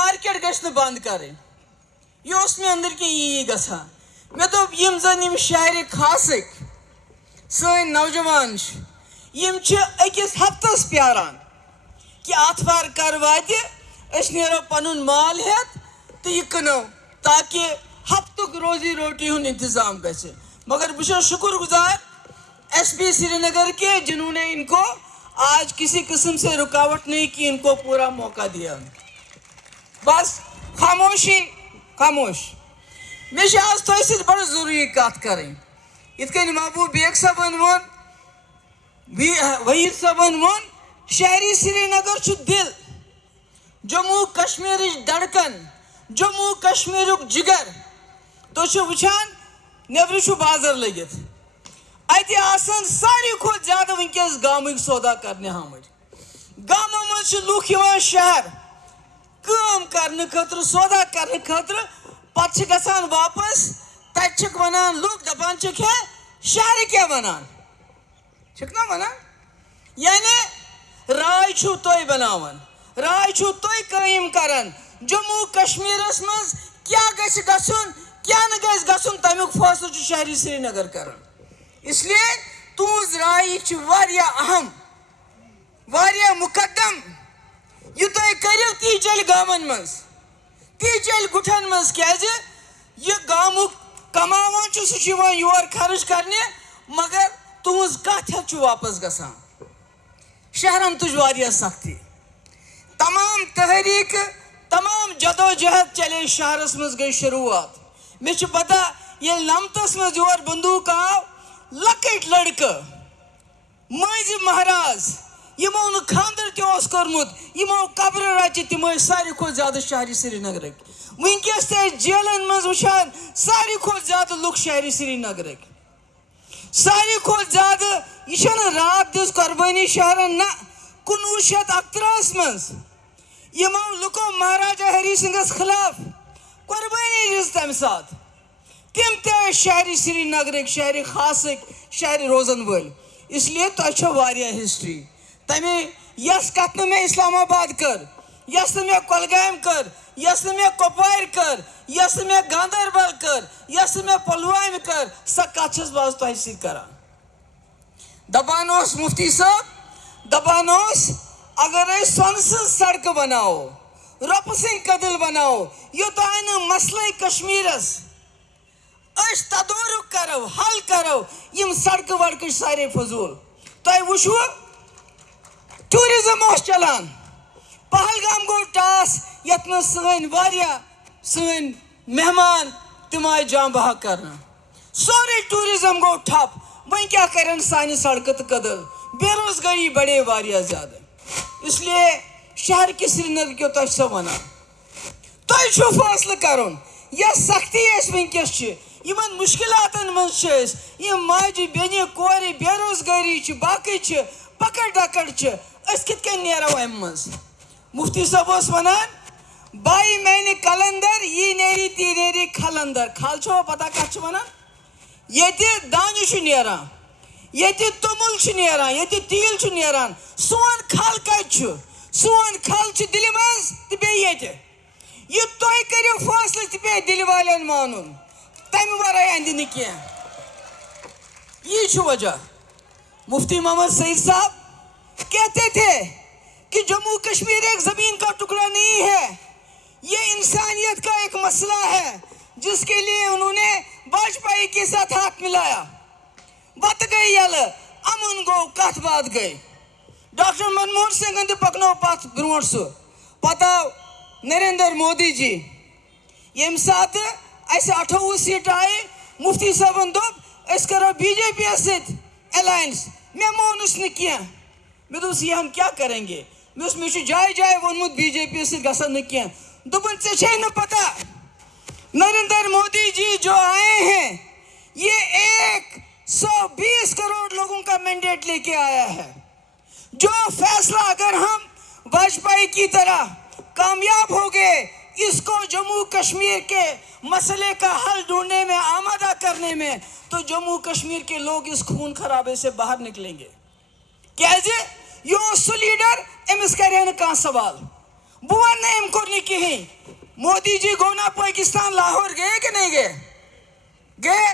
Market گژھِ نہٕ بند کرٕنۍ یہِ اوس مےٚ أنٛدٕرۍ کِنۍ یی گژھان مےٚ دوٚپ یِم زن یِم شہرِ خاصٕکۍ سٲنۍ نوجوان چھِ یِم چھِ أکِس ہفتس پیاران کہ آتھوار کر واتہِ أسۍ نیرو پنُن مال ہٮ۪تھ تہٕ یہِ کٕنو تاکہ ہفتُک روزی روٹی ہُنٛد انتظام گژھِ مگر بہٕ چھُس شکر گزار ایس پی سری نگر کے جنہوں نے ان کو آج کسی قسم سے رکاوٹ نہیں کی ان کو پورا موقع دیا بس خاموشی خاموش مےٚ چھِ آز تۄہہِ سۭتۍ بڑٕ ضروٗری کتھ کرٕنۍ یِتھ کٔنۍ محبوب بیگ صٲبن ووٚن وحیٖد صٲبن ووٚن شہری سری نگر چھُ دل جموں کشمیرٕچ دڑکن جموں کشمیرُک جگر تُہۍ چھِو وٕچھان نیبرٕ چھُ بازر لٔگِتھ اتہِ آسن ساروی کھۄتہٕ زیادٕ وٕنکیٚس گامٕکۍ سودا کرنہِ آمٕتۍ گامو منٛز چھِ لُکھ یِوان شہر کٲم کرنہٕ خٲطرٕ سودا کرنہٕ خٲطرٕ پتہٕ چھِ گژھان واپس تتہِ چھِکھ ونان لُکھ دپان چھِکھ ہے شہرٕ کیٛاہ ونان چھِکھ نا ونان یعنی راے چھُو تُہۍ بناوان راے چھُو تُہۍ قٲیِم کران جموں کشمیرس منٛز کیٛاہ گژھِ گژھُن کیٛاہ نہٕ گژھِ گژھُن تمیُک فٲصلہٕ چھُ شہری سری نگر کران اس لیے تُہنٛز راے چھِ واریاہ اہم واریاہ مقدم یہ تُہۍ کٔرِو تی چلہِ گامن منٛز تی چلہِ گُٹھن منٛز کیٛازِ یہِ گامُک کماوان چھُ سُہ چھُ یِوان یور خرٕچ کرنہِ مگر تُہنٛز کتھ ہٮ۪تھ چھُ واپس گژھان شہرن تُج واریاہ سختی تمام تحریٖکہٕ تمام جدوجہد چلے شہرس منٛز گٔے شروعات مےٚ چھِ پتہ ییٚلہِ نمتس منٛز یور بندوٗق آو لۄکٕٹۍ لڑکہٕ مٲنٛزِ مہراز یِمو نہٕ خانٛدر تہِ اوس کوٚرمُت یِمو قبرٕ رچہِ تِم ٲسۍ ساروی کھۄتہٕ زیادٕ شہری سری نگرٕکۍ وٕنکیٚس تہِ ٲسۍ جیلن منٛز وٕچھان ساروی کھۄتہٕ زیادٕ لُکھ شہری سری نگرٕکۍ ساروی کھۄتہٕ زیادٕ یہِ چھنہٕ راتھ دِژ قۄربٲنی شہرن نہ 1931 منٛز یِمو لُکو مہاراجا ہری سنگس خلاف قۄربٲنی دِژ تمہِ ساتہٕ تِم تہِ ٲسۍ شہری سری نگرٕکۍ شہرِ خاصٕکۍ شہرِ روزن وٲلۍ اس لیے تۄہہِ چھو واریاہ ہسٹری تمے یۄس کتھ نہٕ مےٚ اسلام آباد کٔر یۄس نہٕ مےٚ کۄلگامہِ کٔر یۄس نہٕ مےٚ کۄپوارِ کٔر یۄس نہٕ مےٚ گاندربل کٔر یۄس نہٕ مےٚ پُلوامہِ کٔر سۄ کتھ چھس بہٕ آز تۄہہِ سۭتۍ کران دپان اوس مفتی صٲب دپان اوس اگر أسۍ سۄنہٕ سٕنٛز سڑکہٕ بناوو رۄپہٕ سٕنٛدۍ کٔدٕل بناوو یوٚتانۍ نہٕ مسلے کشمیرس أسۍ تدورُک کرو حل کرو یِم سڑکہٕ وڑکہٕ چھِ سارے فضوٗل تۄہہِ وٕچھوٕ ٹوٗرزم اوس چلان پہلگام گوٚو ٹاس یتھ منٛز سٲنۍ مہمان تِم آیہِ جام بحق کرنہٕ سورُے ٹوٗرزم گوٚو ٹھپ وۄنۍ کیٛاہ کرن سانہِ سڑکہٕ تہٕ کٔدٕل بے روزگاری بڑے واریاہ زیادٕ اس لیے شہر کہِ سری نگر کیو تۄہہِ چھسو ونان تۄہہِ چھُو فٲصلہٕ کرُن یۄس سختی اَسہِ وٕنکیٚس چھِ یِمن مُشکلاتن منٛز چھِ أسۍ یِم ماجہِ بیٚنہِ کورِ بے روزگٲری چھِ باقٕے چھِ پکڑ ڈکڑ چھِ أسۍ کِتھ کٔنۍ نیرو امہِ منٛز مفتی صٲب اوس ونان باے میانہِ کلندر یی نیری تی نیری کھلندر کھل چھوا پتہ کتھ چھِ ونان ییٚتہِ دانہِ چھُ نیران ییٚتہِ توٚمُل چھُ نیران ییٚتہِ تیٖل چھُ نیران سون کھل کتہِ چھُ سون کھل چھُ دِلہِ منٛز تہٕ بیٚیہِ ییٚتہِ یہِ تُہۍ کٔرِو فٲصلہٕ تہِ پیٚیہِ دِلہِ والٮ۪ن مانُن تمہِ ورٲے اندِ نہٕ کینٛہہ یی چھُ وجہ مفتی محمد سعید صاحب کہتے تھے کہ جموں کشمیر ایک زمین کا ٹکڑا نہیں ہے یہ انسانیت کا ایک مسئلہ ہے جس کے لیے انہوں نے واجپئی کے ساتھ ہاتھ ملایا وت گئی یلہٕ امن گوٚو کتھ باتھ گئی ڈاکٹر منموہن سنگن تہِ پکنو پتھ برونٛٹھ سُہ پتہٕ آو نریندر مودی جی ییٚمہِ ساتہٕ اسہِ 28 سیٖٹہٕ آیہِ مفتی صٲبن دوٚپ أسۍ کرو بی جے پی یس سۭتۍ ایلاینس مےٚ مونُس نہٕ کینٛہہ مےٚ دوٚپُس یہ ہم کیا کریں گے مےٚ چھُ جایہِ جایہِ ووٚنمُت بی جے پی یس سۭتۍ گژھن نہٕ کینٛہہ دوٚپُن ژےٚ چھے نہٕ پتہ نریندر مودی جی جو آئے ہیں یہ 120 کروڑ لوگوں کا مینڈیٹ لے کے آیا ہے جو فیصلہ اگر ہم واجپئی کی طرح کامیاب ہو گئے اس کو جموں کشمیر کے مسئلے کا حل ڈھونڈنے میں آمادہ کرنے میں تو جموں کشمیر کے لوگ اس خون خرابے سے باہر نکلیں گے کیازِ یہ اوس سُہ لیڈر أمِس کرے نہٕ کانٛہہ سوال बुआ नेम करने की ही मोदी जी गोना पाकिस्तान लाहौर गए कि नहीं गए? गए।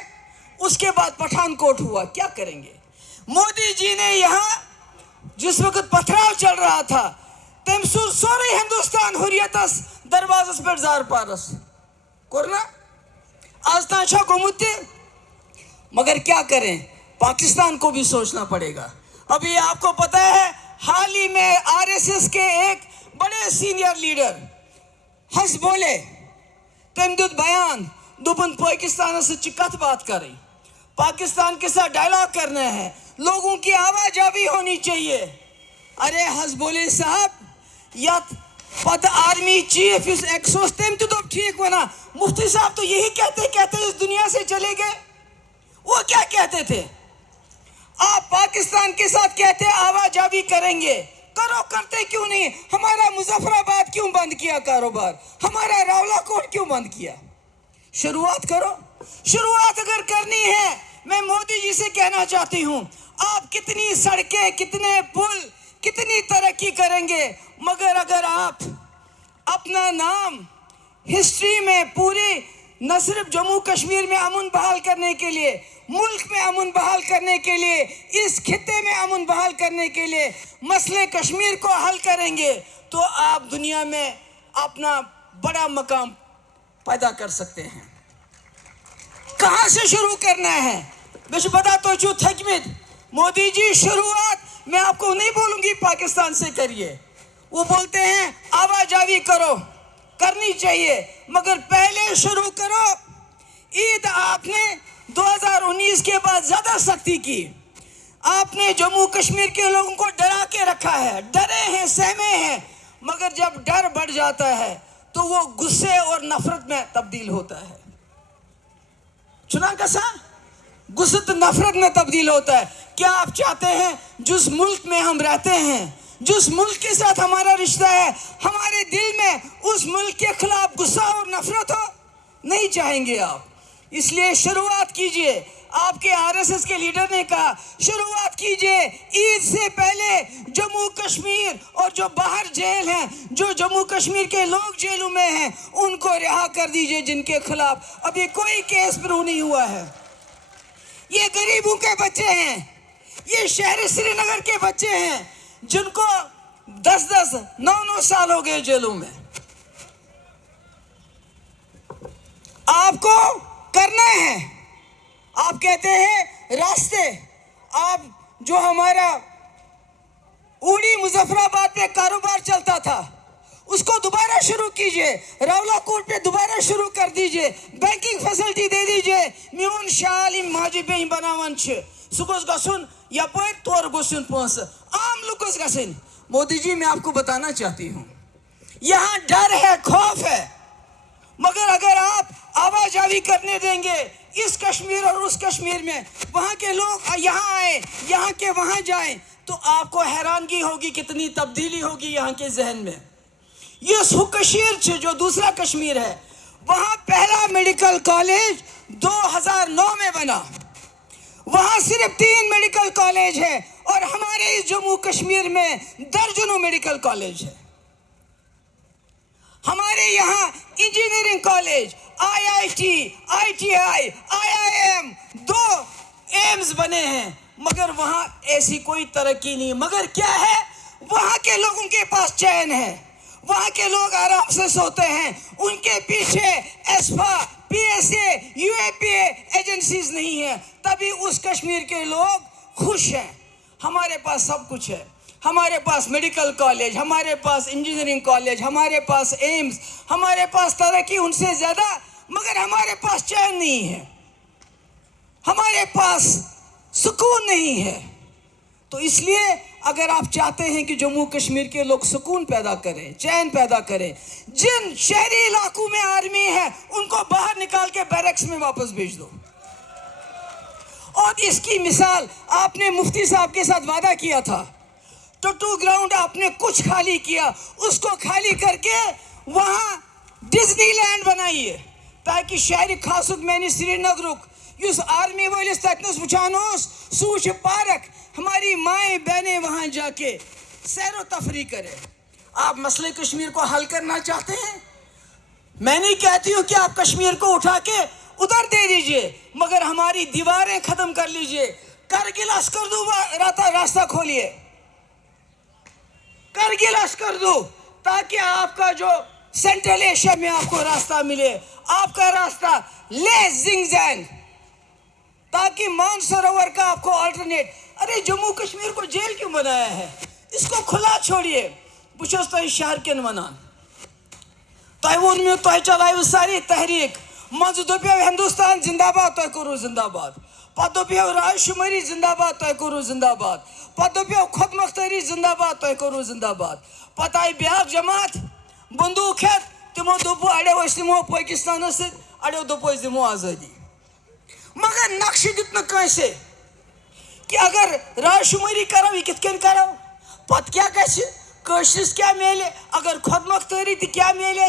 उसके बाद पठानकोट हुआ, क्या करेंगे? मोदी जी ने यहाँ जिस वक्त पथराव चल रहा था तम सुर सोरे हिंदुस्तान हुरियतस दरवाजस पर जार पारस करना आज ताशा गोमुते, मगर क्या करें, पाकिस्तान को भी सोचना पड़ेगा। अभी आपको पता है हाल ही में आरएसएस के एक बड़े सीनियर लीडर हंस बोले, तमदुद बयान दुबन पाकिस्तान से चिकत बात करें, पाकिस्तान के साथ डायलॉग करना है, लोगों की आवाजावी होनी चाहिए। अरे हंस बोले साहब, या पद आर्मी चीफ इस एक्सोस तेम तो ठीक बना, मुफ्ती साहब तो यही कहते इस दुनिया से चले गए। वो क्या कहते थे? आप पाकिस्तान के साथ कहते आवाजावी करेंगे, करो, करते क्यों नहीं? हमारा मुजफ्फराबाद क्यों बंद किया कारोबार? हमारा रावलाकोट क्यों बंद किया? शुरुआत करो। शुरुआत अगर करनी है, मैं मोदी जी से कहना चाहती हूं, आप कितनी सड़कें, कितने पुल, कितनी तरक्की करेंगे, मगर अगर आप अपना नाम हिस्ट्री में पूरी न सिर्फ जम्मू कश्मीर में अमन बहाल करने के लिए, मुल्क में अमन बहाल करने के लिए, इस खित्ते में अमन बहाल करने के लिए मसले कश्मीर को हल करेंगे, तो आप दुनिया में अपना बड़ा मकाम पैदा कर सकते हैं। कहाँ से शुरू करना है? मुझे बता तो जो थकमित मोदी जी, शुरुआत मैं आपको नहीं बोलूंगी पाकिस्तान से करिए, वो बोलते हैं आवाजावी करो, करनी चाहिए, मगर पहले शुरू करो। ईद आपने 2019 के बाद ज्यादा सख्ती की, आपने जम्मू कश्मीर के लोगों को डरा के रखा है, डरे हैं, सहमे हैं, मगर जब डर बढ़ जाता है तो वो गुस्से और नफरत में तब्दील होता है। चुना कसा गुस्से तो नफरत में तब्दील होता है। क्या आप चाहते हैं जिस मुल्क में हम रहते हैं, जिस मुल्क के साथ हमारा रिश्ता है, हमारे दिल में उस मुल्क के खिलाफ गुस्सा और नफरत हो? नहीं चाहेंगे आप। इसलिए शुरुआत कीजिए। आपके आरएसएस के लीडर ने कहा शुरुआत कीजिए, ईद से पहले जम्मू कश्मीर और जो बाहर जेल हैं, जो जम्मू कश्मीर के लोग जेलों में हैं, उनको रिहा कर दीजिए, जिनके खिलाफ अभी कोई केस प्रूव नहीं हुआ है। ये गरीबों के बच्चे हैं, ये शहर श्रीनगर के बच्चे हैं, जिनको 10-10, 9-9 साल हो गए जेलों में। आपको करना है। आप कहते हैं रास्ते, आप जो हमारा उड़ी मुजफ्फराबाद पे कारोबार चलता था उसको दोबारा शुरू कीजिए, रावलाकोट पे दोबारा शुरू कर दीजिए, बैंकिंग फैसिलिटी दे दीजिए। म्यून शालिम माजिबे बनावन छ सुगोस गसुन यपर तोर गसुन पोंस आम लुकोस गसिन। मोदी जी, मैं आपको बताना चाहती हूँ, यहाँ डर है, खौफ है, मगर अगर आप आवाजावी करने देंगे इस कश्मीर और उस कश्मीर में, वहाँ के लोग यहाँ आए, यहाँ के वहाँ जाएं, तो आपको हैरानगी होगी कितनी तब्दीली होगी यहाँ के जहन में। ये कश्मीर जो दूसरा कश्मीर है, वहाँ पहला मेडिकल कॉलेज 2009 में बना, वहाँ सिर्फ 3 मेडिकल कॉलेज है, और हमारे इस जम्मू कश्मीर में दर्जनों मेडिकल कॉलेज है। हमारे यहाँ engineering college, IIT, ITI, IIM, 2 AIIMS बने हैं, मगर वहाँ ऐसी कोई तरक्की नहीं। मगर क्या है, वहाँ के लोगों के पास चैन है, वहाँ के लोग आराम से सोते हैं, उनके पीछे एस्फा, पीएसए, यूएपीए एजेंसीज नहीं है, तभी उस कश्मीर के लोग खुश हैं। हमारे पास सब कुछ है, हमारे पास मेडिकल कॉलेज, हमारे पास इंजीनियरिंग कॉलेज, हमारे पास एम्स, हमारे पास तरक्की उनसे ज्यादा, मगर हमारे पास चैन नहीं है, हमारे पास सुकून नहीं है। तो इसलिए अगर आप चाहते हैं कि जम्मू कश्मीर के लोग सुकून पैदा करें, चैन पैदा करें, जिन शहरी इलाकों में आर्मी है उनको बाहर निकाल के बैरक्स में वापस भेज दो। और इसकी मिसाल आपने मुफ्ती साहब के साथ वादा किया था, टोटू ग्राउंड आपने कुछ खाली किया, उसको खाली करके वहाँ डिज्नीलैंड बनाइए, ताकि शहरी खासुक मैंने श्रीनगरुक युस आर्मी वालिस ततनस वुचानोस सूच पार्क, हमारी माएँ बहनें वहाँ जाके सैरो तफरी करें। आप मसले कश्मीर को हल करना चाहते हैं, मैं नहीं कहती हूँ कि आप कश्मीर को उठा के उधर दे दीजिए, मगर हमारी दीवारें खत्म कर लीजिए। करगिल अस्करदू रास्ता खोलिए, करगिल अस्करदू, ताकि आपका जो सेंट्रल एशिया में आपको रास्ता मिले, आपका रास्ता ले जिंगजैंग, ताकि मानसरोवर का आपको अल्टरनेट। अरे जम्मू कश्मीर को जेल क्यों बनाया है? इसको खुला छोड़िए। बुझस तो शहर के वनान तह वो तह चलाव सारी तहरीक, मज दोपो हिंदुस्तान जिंदाबाद, तह करो जिंदाबाद, पत दोपो रायशुमारी जिंदाबाद, तह करो जिंदाबाद, पत दोपो खुद मुख्तारी जिंदाबाद, तह करो जिंदाबाद। पत आई ब्या जमात बंदूक हेत, तमो दोपो अड़ो दिमो पाकिस्तान से, अड़ो दोपो दिमो आज़ादी। मगर नक्श दित न कंसे कि अगर रायशुमारी करो यह कित कन करो, पत क्या गि कशरस क्या मेले, अगर खुद मुख्तारी तो क्या मेले,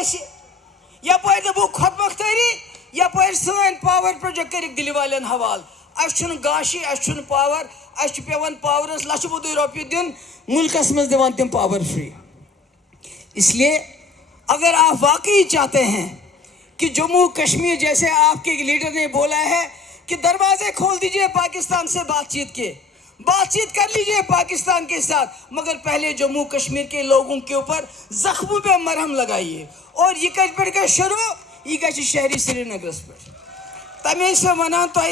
यपर दबो खुद मुख्तारी, यपर सन पावर प्रोजेक्ट कर दिल वाले हवाल। अन गाशी, अन पावर, पेवान पावरस लच बदु रुपये दिन, मुल्कस मज दिवान तम पावर फ्री। इसलिए अगर आप वाकई चाहते हैं कि जम्मू कश्मीर, जैसे आपके लीडर ने बोला है कि दरवाजे खोल दीजिए पाकिस्तान से बातचीत कर लीजिए पाकिस्तान के साथ, मगर पहले जम्मू कश्मीर के लोगों के ऊपर जख्मों पे मरहम लगाइए। और यह कत पे गई शुरू, यह गई शहरी श्रीनगर पे। तमें से वन तुम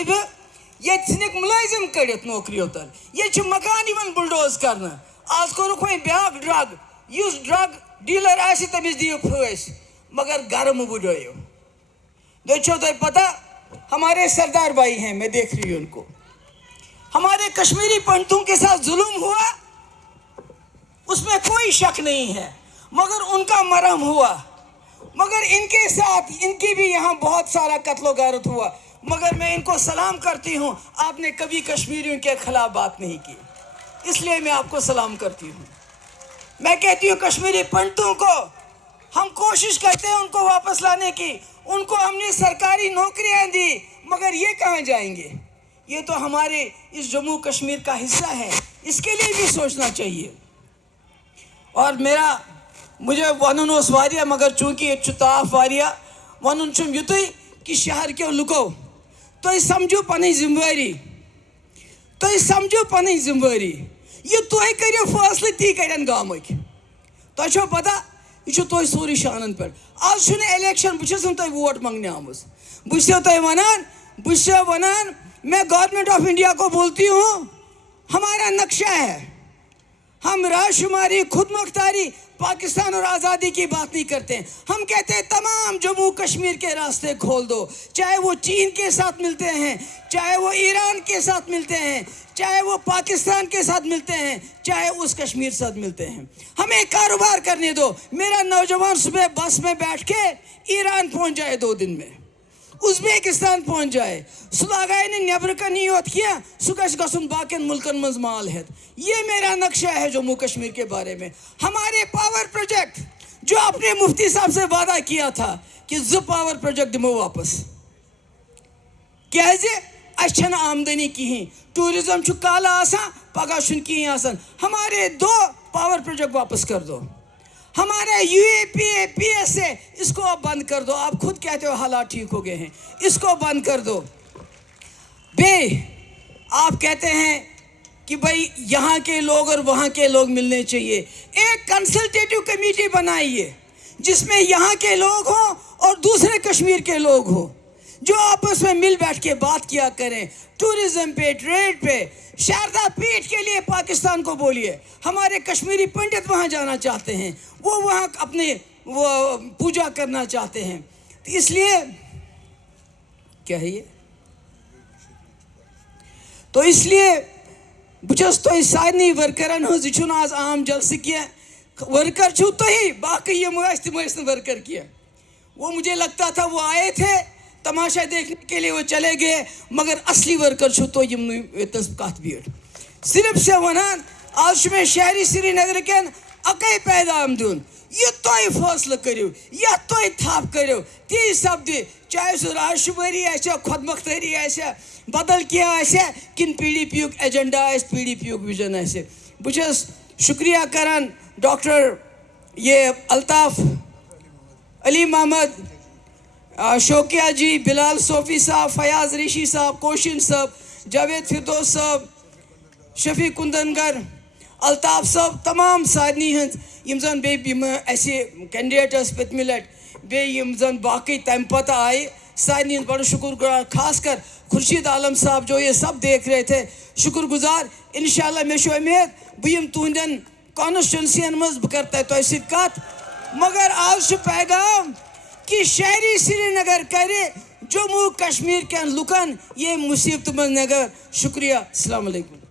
ये मुलाजिम कड़ित नौकरियों तर, ये मकान इवन बुलडोज कर। आज कोरुक वो ब्या ड्रग, उस ड्रग डीलर आस तमिस दियो फंस, मगर गर्म बुझो। देखो तो पता, हमारे सरदार भाई हैं, मैं देख रही हूँ उनको, हमारे कश्मीरी पंडितों के साथ जुल्म हुआ, उसमें कोई शक नहीं है, मगर उनका मरहम हुआ। मगर इनके साथ इनकी भी यहाँ बहुत सारा कत्लो गारत हुआ, मगर मैं इनको सलाम करती हूँ, आपने कभी कश्मीरियों के खिलाफ बात नहीं की, इसलिए मैं आपको सलाम करती हूँ। मैं कहती हूँ कश्मीरी पंडितों को हम कोशिश करते हैं उनको वापस लाने की, उनको हमने सरकारी नौकरियाँ दी, मगर ये कहाँ जाएंगे? ये तो हमारे इस जम्मू कश्मीर का हिस्सा है, इसके लिए भी सोचना चाहिए। और मुझे वन वारिया, मगर चूँकि ये ताफ वारिया वन युत कि शहर के लुको तो समझो पन जिम्मेवारी, तो समझो पन जिम्मेवारी, ये तुम करो फैसले ती कड़न गामक। तुम पता यह तुम सोरी शानन पे। आज इलेक्शन, बहुत वोट मंगने आमुस, बहुत वनान मैं गवर्नमेंट ऑफ इंडिया को बोलती हूँ, हमारा नक्शा है, हम रायशुमारी, खुद मुख्तारी, पाकिस्तान और आज़ादी की बात नहीं करते हैं। हम कहते हैं तमाम जम्मू कश्मीर के रास्ते खोल दो, चाहे वो चीन के साथ मिलते हैं, चाहे वो ईरान के साथ मिलते हैं, चाहे वो पाकिस्तान के साथ मिलते हैं, चाहे उस कश्मीर के साथ मिलते हैं। हमें कारोबार करने दो। मेरा नौजवान सुबह बस में बैठ के ईरान पहुंच जाए 2 दिन में, उज़्बेकिस्तान पहुंच जाए, सुलागाई ने नेबर का नहीं होत किया, सुगस गसुन बाकिन मुल्कन मज माल है। ये मेरा नक्शा है जम्मू कश्मीर के बारे में। हमारे पावर प्रोजेक्ट जो आपने मुफ्ती साहब से वादा किया था कि जो पावर प्रोजेक्ट दिमो वापस, क्या अच्छन आमदनी कहीं, टूरिज्म छु काला आसान, पगह छुन कहीं आसान। हमारे 2 पावर प्रोजेक्ट वापस कर दो। हमारे UAPA PSA इसको आप बंद कर दो। आप खुद कहते हो हालात ठीक हो गए हैं, इसको बंद कर दो। आप कहते हैं कि भाई यहाँ के लोग और वहाँ के लोग मिलने चाहिए। एक कंसल्टेटिव कमेटी बनाइए जिसमें यहाँ के लोग हों और दूसरे कश्मीर के लोग हों, जो आपस में मिल बैठ के बात किया करें। टूरिज्म पे, ट्रेड पे, शारदा पीठ के लिए पाकिस्तान को बोलिए। हमारे कश्मीरी पंडित वहाँ जाना चाहते हैं, वो वहाँ अपने पूजा करना चाहते हैं। तो इसलिए क्या है ये, तो इसलिए बुझस तो सारे वर्करन हज आज आम जलसे किया। वर्कर छू तो ही, बाकी ये तम वर्कर किया। वो मुझे लगता था वो आए थे तमाशा देखने के लिए, वो चले गए, मगर असली वर्कर छू तो कत भीड़। सिर्फ से वनान आज में शहरी श्रीनगर के अकै पैगाम दुन, ये तुम फैसला करो, या तुम थप करो, ती सपद, चाहे सह रायशुमारी आसा, खुद मुख्तारी आसा, बदल क्या आसा, किन PDP युक एजेंडा आस, PDP युक विजन आस। बहुत शुक्रिया करान डॉक्टर یہ الطاف علی محمد، شوقیہ جی، بلال صوفی صاحب، فیاض ریشی صاحب، کوشن صاحب، جاوید فردوس صاحب، شفیق کندنگر، الطاف صاحب، تمام سارنی ہند یم زن بیسے کینڈیڈیٹ پتمہ لٹ بیم زن باقی تم پتہ آئے سارنی ہند بڑا شکر گزار، خاص کر خورشید عالم صاحب جو یہ سب دیکھ رہے تھے، شکر گزار. انشاءاللہ میں چھو امید بیم تہندین کانسٹیچوئنسین مز بہ کر تہ ست کت، مگر آج پیغام کہ شہری سری نگر کرے جموں کشمیر کن لکن یہ مصیبت من نگر. شکریہ، السلام علیکم.